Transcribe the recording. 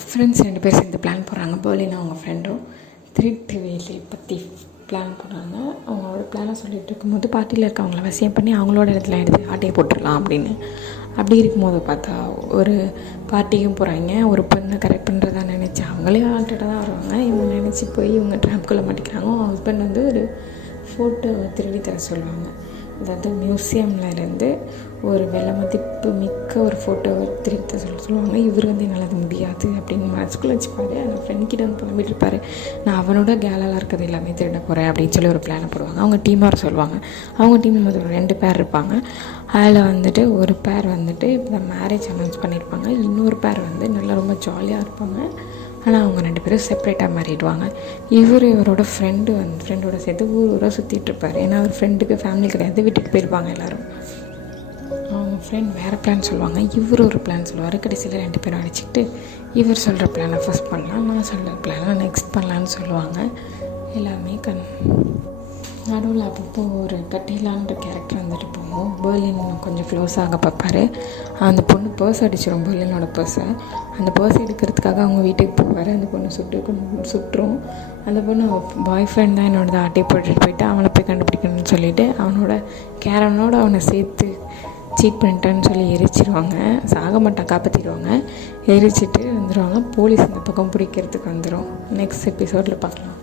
Friends 2 பேர் சேர்ந்து plan போடுறாங்க. பெர்லினும் அவங்க ஃப்ரெண்டும் திருட்டு வேலை பற்றி பிளான் போடுறாங்க. அவங்களோட பிளானை சொல்லிகிட்டு இருக்கும்போது பார்ட்டியில் இருக்கவங்கள வசியம் பண்ணி அவங்களோட இடத்துல எடுத்து ஆட்டையை போட்டுடலாம் அப்படின்னு. அப்படி இருக்கும்போது பார்த்தா ஒரு பார்ட்டிக்கும் போகிறாங்க. ஒரு பொண்ணை கரெக்ட் பண்ணுறதா நினச்சி அவங்களே ஆல்ரெட்டாக தான் வருவாங்க. இவங்க நினச்சி போய் இவங்க ட்ராப்குள்ளே மாட்டிக்கிறாங்க. அவங்க ஹஸ்பண்ட் வந்து ஒரு ஃபோட்டோ திருடி தர சொல்லுவாங்க. அதாவது மியூசியமில் இருந்து ஒரு விலை மதிப்பு மிக்க ஒரு ஃபோட்டோவை திருத்த சொல்லுவாங்க. இவர் வந்து என்னால் அது முடியாது அப்படின்னு மனசுக்குள்ளே வச்சுப்பாரு. அந்த ஃப்ரெண்ட்கிட்ட வந்து புலம்பிட்டு இருப்பார், நான் அவனோட கேலெல்லாம் இருக்கிறது எல்லாமே திருட போகிறேன் அப்படின்னு சொல்லி ஒரு பிளானை போடுவாங்க. அவங்க டீமாக சொல்லுவாங்க. அவங்க டீமில் வந்து ஒரு 2 பேர் இருப்பாங்க. அதில் வந்துட்டு ஒரு பேர் வந்துட்டு இப்போ மேரேஜ் அனௌன்ஸ் பண்ணியிருப்பாங்க. இன்னொரு பேர் வந்து நல்லா ரொம்ப ஜாலியாக இருப்பாங்க. ஆனால் அவங்க 2 பேரும் செப்பரேட்டாக மாறிடுவாங்க. இவரோட ஃப்ரெண்டோட சேர்த்து ஊராக சுற்றிட்டுருப்பார். ஏன்னா அவர் ஃப்ரெண்டுக்கு ஃபேமிலி கிடையாது, வீட்டுக்கு போயிருப்பாங்க எல்லோரும். அவங்க ஃப்ரெண்ட் வேறு பிளான் சொல்லுவாங்க, இவர் ஒரு பிளான் சொல்லுவார். கடைசியில் 2 பேரும் அடிச்சுக்கிட்டு இவர் சொல்கிற பிளானை ஃபஸ்ட் பண்ணலாம், நான் சொல்கிற பிளானை நெக்ஸ்ட் பண்ணலான்னு சொல்லுவாங்க. எல்லாமே நடுவில் அப்பப்போ ஒரு கட்டிலான்ற கேரக்டர் வந்துட்டு போகும். பெர்லின் கொஞ்சம் க்ளோஸாக பார்ப்பார். அந்த பொண்ணு பர்ஸ் அடிச்சிடும், பெர்லினோட பர்ஸை. அந்த பர்ஸ் எடுக்கிறதுக்காக அவங்க வீட்டுக்கு போவார். அந்த பொண்ணு சுட்டுரும். அந்த பொண்ணு பாய் ஃப்ரெண்ட் தான் என்னோட ஆட்டை போட்டுட்டு போயிட்டு அவனை போய் கண்டுபிடிக்கணும்னு சொல்லிவிட்டு அவனை சேர்த்து சீட் பண்ணிட்டான்னு சொல்லி எரிச்சிடுவாங்க. சாக மாட்டான், காப்பாற்றிடுவாங்க. எரிச்சிட்டு வந்துடுவாங்க. போலீஸ் இந்த பக்கம் பிடிக்கிறதுக்கு வந்துடும். நெக்ஸ்ட் எபிசோடில் பார்க்கலாம்.